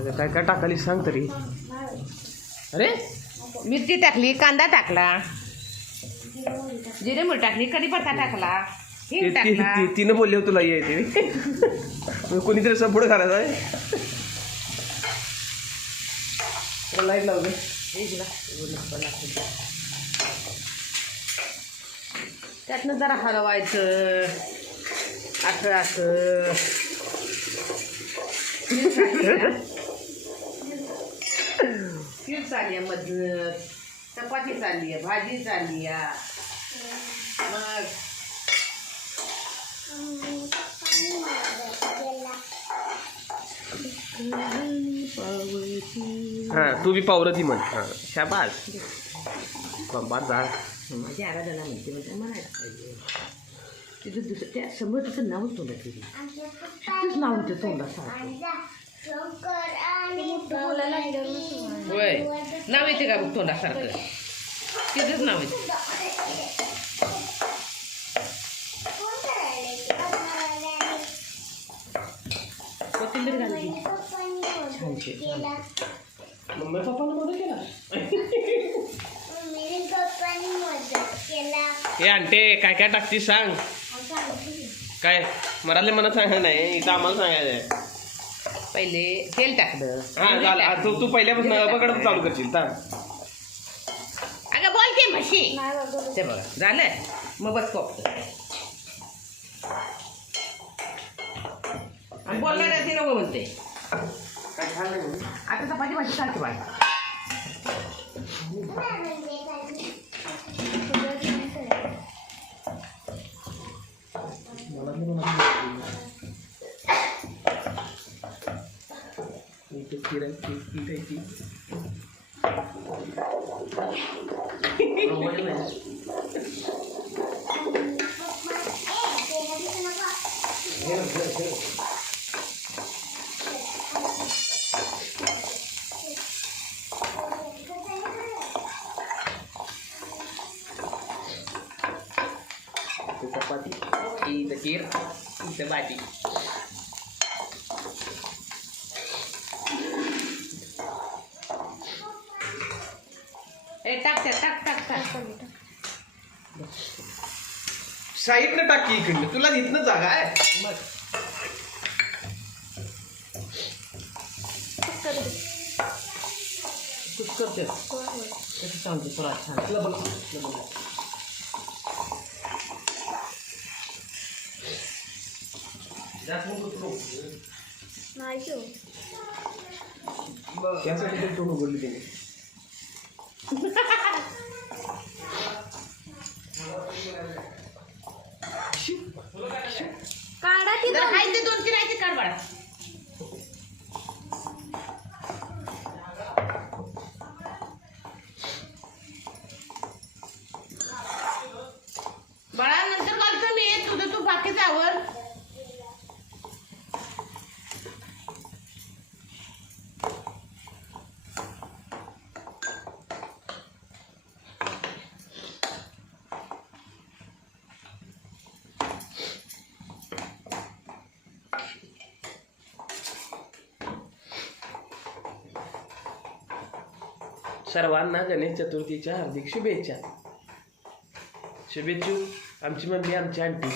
अगं काय काय टाकाली सांग तरी. अरे मिरची टाकली, कांदा टाकला, जिरे मोहरी टाकली, कढीपत्ता टाकला, हिंग टाकला. तिनं बोलले हो तुला येते कोणीतरी असं पुढे घालायचं आहे. लाईट लावू दे. त्यातनं जरा हलवायचं असं असं. खीर चालली आहे, मधनं चपाती चालली आहे, भाजी चालली आहे. मग हां तू बी पावरती म्हण. हां शाबास बाबा जा. माझी आराधना म्हणते म्हणजे म्हणायला पाहिजे. तिथं दुसरं त्या समोर तिचं नावच तोंडात गेली. तिथंच नाव होतं तोंडासारखं. होय नाव येते का बघ तोंडासारखं. तिथंच नाव येते. कोथिंबीर घालली छानशी. मम्मी पप्पाला मदत केला. हे आणते काय काय टाकते सांग. काय मराले मला सांगायचं नाही, इथं आम्हाला सांगायचं. पहिले तेल टाकलं. हां झालं. तू पहिल्यापासून बघत चालू करशील तर. अगं बोल की म्हशी. ते बघा झालं मग बस कोपत. आणि बोलणार ती नको म्हणते. काय छान नाही आता चपाती भाजी चालते बाळ. चपाती इथं खीर इथं भाजी. ए टाक टाक टाक टाक. साईडनं टाकी इकडनं, तुला इथनं जागा आहे. मग कुछ करते कसं सांगते तुला छान. तुला बघ तुला बघ. त्यासाठी ते तोंड उघडली त्याने. काढा की जरा हाय ते 2-3 आहे ते काढ बाळा. बाळा नंतर घालतो मी. तुझं तू बाकीचं आवर. सर्वांना गणेश चतुर्थीच्या हार्दिक शुभेच्छा. शुभेच्छू आमची मम्मी, आमची आंटी.